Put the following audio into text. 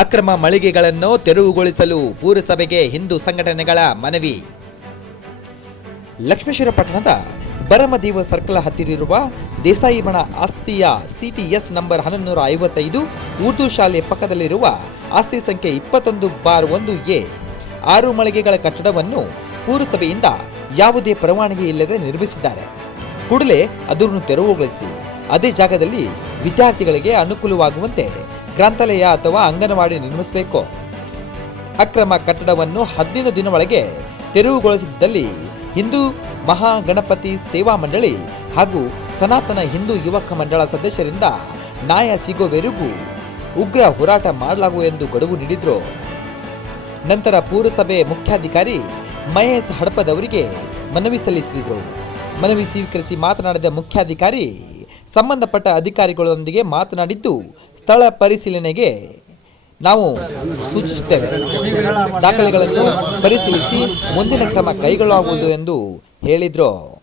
ಅಕ್ರಮ ಮಳಿಗೆಗಳನ್ನು ತೆರವುಗೊಳಿಸಲು ಪುರಸಭೆಗೆ ಹಿಂದೂ ಸಂಘಟನೆಗಳ ಮನವಿ. ಲಕ್ಷ್ಮೇಶ್ವರ ಪಟ್ಟಣದ ಬರಮದೇವ ಸರ್ಕಲ್ ಹತ್ತಿರಿರುವ ದೇಸಾಯಿ ಬಣ ಆಸ್ತಿಯ ಸಿಟಿಎಸ್ ನಂಬರ್ ಹನ್ನೊಂದೂರ ಐವತ್ತೈದು ಉರ್ದು ಶಾಲೆ ಪಕ್ಕದಲ್ಲಿರುವ ಆಸ್ತಿ ಸಂಖ್ಯೆ ಇಪ್ಪತ್ತೊಂದು ಬಾರ್ ಒಂದು ಎ ಆರು ಮಳಿಗೆಗಳ ಕಟ್ಟಡವನ್ನು ಪುರಸಭೆಯಿಂದ ಯಾವುದೇ ಪರವಾನಗಿ ಇಲ್ಲದೆ ನಿರ್ಮಿಸಿದ್ದಾರೆ. ಕೂಡಲೇ ಅದನ್ನು ತೆರವುಗೊಳಿಸಿ. ಅದೇ ಜಾಗದಲ್ಲಿ ವಿದ್ಯಾರ್ಥಿಗಳಿಗೆ ಅನುಕೂಲವಾಗುವಂತೆ ಗ್ರಂಥಾಲಯ ಅಥವಾ ಅಂಗನವಾಡಿ ನಿರ್ಮಿಸಬೇಕು. ಅಕ್ರಮ ಕಟ್ಟಡವನ್ನು ಹದಿನೈದು ದಿನ ತೆರವುಗೊಳಿಸಿದ್ದಲ್ಲಿ ಹಿಂದೂ ಮಹಾಗಣಪತಿ ಸೇವಾ ಮಂಡಳಿ ಹಾಗೂ ಸನಾತನ ಹಿಂದೂ ಯುವಕ ಮಂಡಳ ಸದಸ್ಯರಿಂದ ನ್ಯಾಯ ಸಿಗುವವರೆಗೂ ಉಗ್ರ ಹೋರಾಟ ಮಾಡಲಾಗುವ ಎಂದು ಗಡುವು ನೀಡಿದರು. ನಂತರ ಪುರಸಭೆ ಮುಖ್ಯಾಧಿಕಾರಿ ಮಹೇಶ್ ಹಡಪದವರಿಗೆ ಮನವಿ ಸಲ್ಲಿಸಿದರು. ಮನವಿ ಸ್ವೀಕರಿಸಿ ಮಾತನಾಡಿದ ಮುಖ್ಯಾಧಿಕಾರಿ ಸಂಬಂಧಪಟ್ಟ ಅಧಿಕಾರಿಗಳೊಂದಿಗೆ ಮಾತನಾಡಿದ್ದು ಸ್ಥಳ ಪರಿಶೀಲನೆಗೆ ನಾವು ಸೂಚಿಸುತ್ತೇವೆ. ದಾಖಲೆಗಳನ್ನು ಪರಿಶೀಲಿಸಿ ಮುಂದಿನ ಕ್ರಮ ಕೈಗೊಳ್ಳಲಾಗುವುದು ಎಂದು ಹೇಳಿದರು.